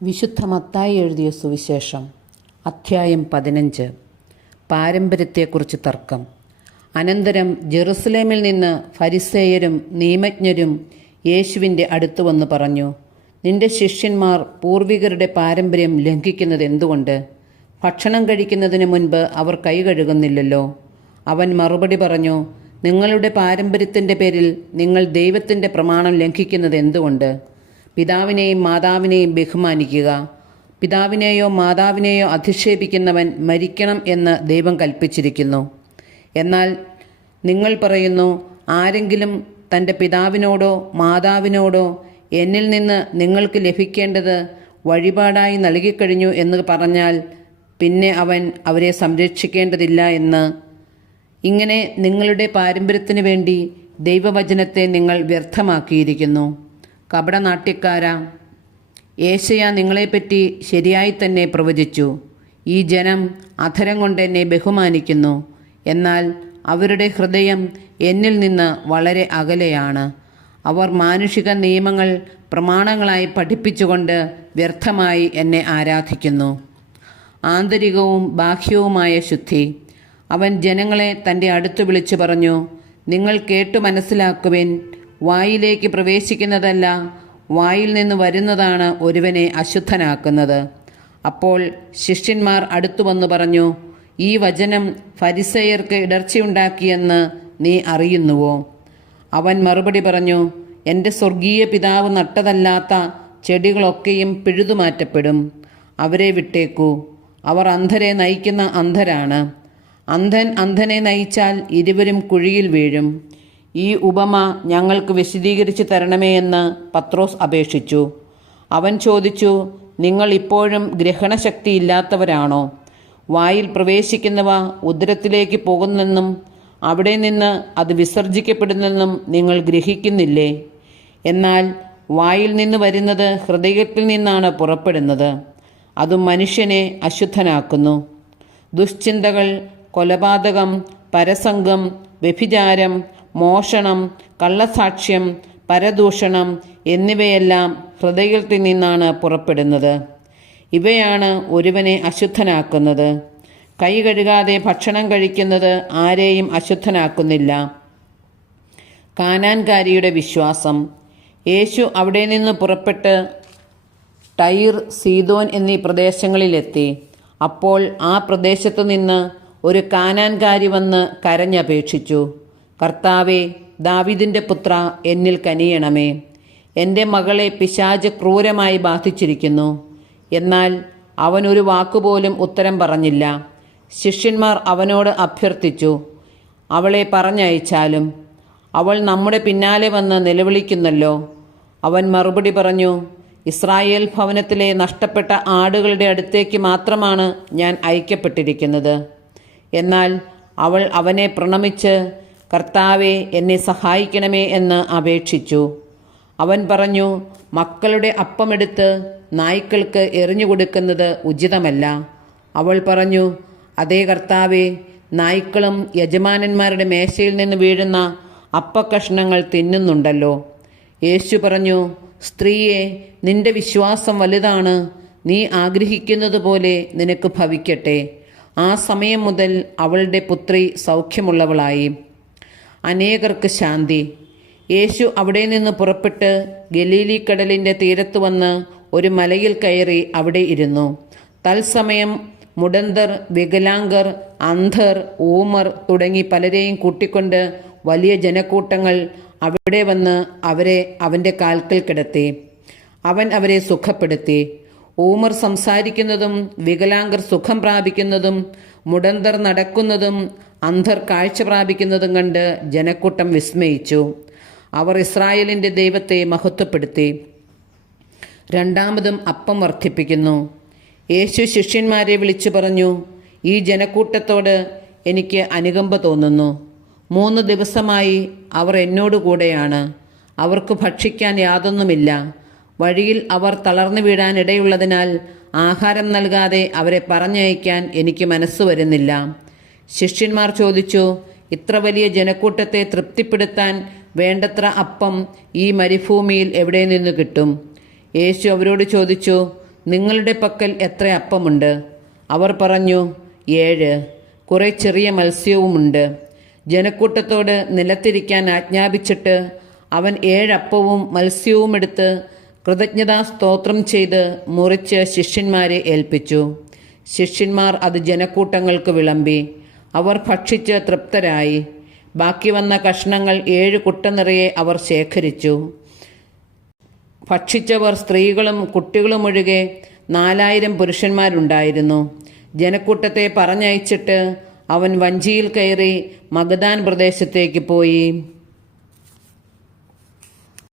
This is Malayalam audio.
വിശുദ്ധ മത്തായി എഴുതിയ സുവിശേഷം അധ്യായം 15. പാരമ്പര്യത്തെക്കുറിച്ച് തർക്കം. അനന്തരം ജെറുസലേമിൽ നിന്ന് ഫരിസേയരും നിയമജ്ഞരും യേശുവിൻ്റെ അടുത്ത് വന്ന് പറഞ്ഞു, നിന്റെ ശിഷ്യന്മാർ പൂർവികരുടെ പാരമ്പര്യം ലംഘിക്കുന്നത് എന്തുകൊണ്ട്? ഭക്ഷണം കഴിക്കുന്നതിന് മുൻപ് അവർ കൈ കഴുകുന്നില്ലല്ലോ. അവൻ മറുപടി പറഞ്ഞു, നിങ്ങളുടെ പാരമ്പര്യത്തിൻ്റെ പേരിൽ നിങ്ങൾ ദൈവത്തിൻ്റെ പ്രമാണം ലംഘിക്കുന്നത് എന്തുകൊണ്ട്? പിതാവിനെയും മാതാവിനെയും ബഹുമാനിക്കുക. പിതാവിനെയോ മാതാവിനെയോ അധിക്ഷേപിക്കുന്നവൻ മരിക്കണം എന്ന് ദൈവം കൽപ്പിച്ചിരിക്കുന്നു. എന്നാൽ നിങ്ങൾ പറയുന്നു, ആരെങ്കിലും തൻ്റെ പിതാവിനോടോ മാതാവിനോടോ എന്നിൽ നിന്ന് നിങ്ങൾക്ക് ലഭിക്കേണ്ടത് വഴിപാടായി നൽകിക്കഴിഞ്ഞു എന്ന് പറഞ്ഞാൽ പിന്നെ അവൻ അവരെ സംരക്ഷിക്കേണ്ടതില്ല എന്ന്. ഇങ്ങനെ നിങ്ങളുടെ പാരമ്പര്യത്തിന് വേണ്ടി ദൈവവചനത്തെ നിങ്ങൾ വ്യർത്ഥമാക്കിയിരിക്കുന്നു. കപടനാട്യക്കാരാ, യേശയ്യ നിങ്ങളെപ്പറ്റി ശരിയായി തന്നെ പ്രവചിച്ചു. ഈ ജനം അധരം കൊണ്ട് എന്നെ ബഹുമാനിക്കുന്നു, എന്നാൽ അവരുടെ ഹൃദയം എന്നിൽ നിന്ന് വളരെ അകലെയാണ്. അവർ മാനുഷിക നിയമങ്ങൾ പ്രമാണങ്ങളായി പഠിപ്പിച്ചുകൊണ്ട് വ്യർത്ഥമായി എന്നെ ആരാധിക്കുന്നു. ആന്തരികവും ബാഹ്യവുമായ ശുദ്ധി. അവൻ ജനങ്ങളെ തൻ്റെ അടുത്ത് വിളിച്ചു പറഞ്ഞു, നിങ്ങൾ കേട്ടു മനസ്സിലാക്കുവിൻ. വായിലേക്ക് പ്രവേശിക്കുന്നതല്ല, വായിൽ നിന്ന് വരുന്നതാണ് ഒരുവനെ അശുദ്ധനാക്കുന്നത്. അപ്പോൾ ശിഷ്യന്മാർ അടുത്തു വന്നു പറഞ്ഞു, ഈ വചനം ഫരിസേയർക്ക് ഇടർച്ചയുണ്ടാക്കിയെന്ന് നീ അറിയുന്നുവോ? അവൻ മറുപടി പറഞ്ഞു, എൻ്റെ സ്വർഗീയ പിതാവ് നട്ടതല്ലാത്ത ചെടികളൊക്കെയും പിഴുതുമാറ്റപ്പെടും. അവരെ വിട്ടേക്കൂ. അവർ അന്ധരെ നയിക്കുന്ന അന്ധരാണ്. അന്ധൻ അന്ധനെ നയിച്ചാൽ ഇരുവരും കുഴിയിൽ വീഴും. ഈ ഉപമ ഞങ്ങൾക്ക് വിശദീകരിച്ചു തരണമേ എന്ന് പത്രോസ് അപേക്ഷിച്ചു. അവൻ ചോദിച്ചു, നിങ്ങൾ ഇപ്പോഴും ഗ്രഹണശക്തി ഇല്ലാത്തവരാണോ? വായിൽ പ്രവേശിക്കുന്നവ ഉദരത്തിലേക്ക് പോകുന്നെന്നും അവിടെ നിന്ന് അത് വിസർജിക്കപ്പെടുന്നെന്നും നിങ്ങൾ ഗ്രഹിക്കുന്നില്ലേ? എന്നാൽ വായിൽ നിന്ന് വരുന്നത് ഹൃദയത്തിൽ നിന്നാണ് പുറപ്പെടുന്നത്. അതും മനുഷ്യനെ അശുദ്ധനാക്കുന്നു. ദുശ്ചിന്തകൾ, കൊലപാതകം, പരസംഗം, വ്യഭിചാരം, മോഷണം, കള്ളസാക്ഷ്യം, പരദൂഷണം എന്നിവയെല്ലാം ഹൃദയത്തിൽ നിന്നാണ് പുറപ്പെടുന്നത്. ഇവയാണ് ഒരുവനെ അശുദ്ധനാക്കുന്നത്. കൈ കഴുകാതെ ഭക്ഷണം കഴിക്കുന്നത് ആരെയും അശുദ്ധനാക്കുന്നില്ല. കാനാൻകാരിയുടെ വിശ്വാസം. യേശു അവിടെ നിന്ന് പുറപ്പെട്ട് ടൈർ, സീദോൻ എന്നീ പ്രദേശങ്ങളിലെത്തി. അപ്പോൾ ആ പ്രദേശത്തു നിന്ന് ഒരു കാനാൻകാരി വന്ന് കരഞ്ഞപേക്ഷിച്ചു, കർത്താവേ, ദാവീദിൻ്റെ പുത്ര, എന്നിൽ കനിയണമേ. എൻ്റെ മകളെ പിശാച് ക്രൂരമായി ബാധിച്ചിരിക്കുന്നു. എന്നാൽ അവൻ ഒരു വാക്കുപോലും ഉത്തരം പറഞ്ഞില്ല. ശിഷ്യന്മാർ അവനോട് അഭ്യർത്ഥിച്ചു, അവളെ പറഞ്ഞയച്ചാലും. അവൾ നമ്മുടെ പിന്നാലെ വന്ന് നിലവിളിക്കുന്നല്ലോ. അവൻ മറുപടി പറഞ്ഞു, ഇസ്രായേൽ ഭവനത്തിലെ നഷ്ടപ്പെട്ട ആടുകളുടെ അടുത്തേക്ക് മാത്രമാണ് ഞാൻ അയക്കപ്പെട്ടിരിക്കുന്നത്. എന്നാൽ അവൾ അവനെ പ്രണമിച്ച്, കർത്താവേ, എന്നെ സഹായിക്കണമേ എന്ന് അപേക്ഷിച്ചു. അവൻ പറഞ്ഞു, മക്കളുടെ അപ്പമെടുത്ത് നായ്ക്കൾക്ക് എറിഞ്ഞു കൊടുക്കുന്നത് ഉചിതമല്ല. അവൾ പറഞ്ഞു, അതേ കർത്താവേ, നായ്ക്കളും യജമാനന്മാരുടെ മേശയിൽ നിന്ന് വീഴുന്ന അപ്പക്കഷ്ണങ്ങൾ തിന്നുന്നുണ്ടല്ലോ. യേശു പറഞ്ഞു, സ്ത്രീയെ, നിന്റെ വിശ്വാസം വലുതാണ്. നീ ആഗ്രഹിക്കുന്നത് പോലെ നിനക്ക് ഭവിക്കട്ടെ. ആ സമയം മുതൽ അവളുടെ പുത്രി സൗഖ്യമുള്ളവളായി. അനേകർക്ക് ശാന്തി. യേശു അവിടെ നിന്ന് പുറപ്പെട്ട് ഗലീലി കടലിൻ്റെ തീരത്ത് വന്ന് ഒരു മലയിൽ കയറി അവിടെ ഇരുന്നു. തത്സമയം മുടന്തർ, വികലാംഗർ, അന്ധർ, ഊമർ തുടങ്ങി പലരെയും കൂട്ടിക്കൊണ്ട് വലിയ ജനക്കൂട്ടങ്ങൾ അവിടെ വന്ന് അവരെ അവൻ്റെ കാൽക്കൽ കിടത്തി. അവൻ അവരെ സുഖപ്പെടുത്തി. ഊമർ സംസാരിക്കുന്നതും വികലാംഗർ സുഖം പ്രാപിക്കുന്നതും മുടന്തർ നടക്കുന്നതും അന്ധർ കാഴ്ച പ്രാപിക്കുന്നതും കണ്ട് ജനക്കൂട്ടം വിസ്മയിച്ചു. അവർ ഇസ്രായേലിൻ്റെ ദൈവത്തെ മഹത്വപ്പെടുത്തി. രണ്ടാമതും അപ്പം വർദ്ധിപ്പിക്കുന്നു. യേശു ശിഷ്യന്മാരെ വിളിച്ചു പറഞ്ഞു, ഈ ജനക്കൂട്ടത്തോട് എനിക്ക് അനുകമ്പ തോന്നുന്നു. 3 ദിവസമായി അവർ എന്നോടുകൂടെയാണ്. അവർക്ക് ഭക്ഷിക്കാൻ യാതൊന്നുമില്ല. വഴിയിൽ അവർ തളർന്നു വീഴാനിടയുള്ളതിനാൽ ആഹാരം നൽകാതെ അവരെ പറഞ്ഞയക്കാൻ എനിക്ക് മനസ്സ് വരുന്നില്ല. ശിഷ്യന്മാർ ചോദിച്ചു, ഇത്ര വലിയ ജനക്കൂട്ടത്തെ തൃപ്തിപ്പെടുത്താൻ വേണ്ടത്ര അപ്പം ഈ മരുഭൂമിയിൽ എവിടെ നിന്ന് കിട്ടും? യേശു അവരോട് ചോദിച്ചു, നിങ്ങളുടെ പക്കൽ എത്ര അപ്പമുണ്ട്? അവർ പറഞ്ഞു, 7. കുറെ ചെറിയ മത്സ്യവുമുണ്ട്. ജനക്കൂട്ടത്തോട് നിലത്തിരിക്കാൻ ആജ്ഞാപിച്ചിട്ട് അവൻ 7 അപ്പവും മത്സ്യവുമെടുത്ത് കൃതജ്ഞതാ സ്തോത്രം ചെയ്ത് മുറിച്ച് ശിഷ്യന്മാരെ ഏൽപ്പിച്ചു. ശിഷ്യന്മാർ അത് ജനക്കൂട്ടങ്ങൾക്ക് വിളമ്പി. അവർ ഭക്ഷിച്ച് തൃപ്തരായി. ബാക്കി വന്ന കഷ്ണങ്ങൾ 7 കുട്ട നിറയെ അവർ ശേഖരിച്ചു. ഭക്ഷിച്ചവർ സ്ത്രീകളും കുട്ടികളുമൊഴികെ 4000 പുരുഷന്മാരുണ്ടായിരുന്നു. ജനക്കൂട്ടത്തെ പറഞ്ഞയച്ചിട്ട് അവൻ വഞ്ചിയിൽ കയറി മഗദാൻ പ്രദേശത്തേക്ക് പോയി.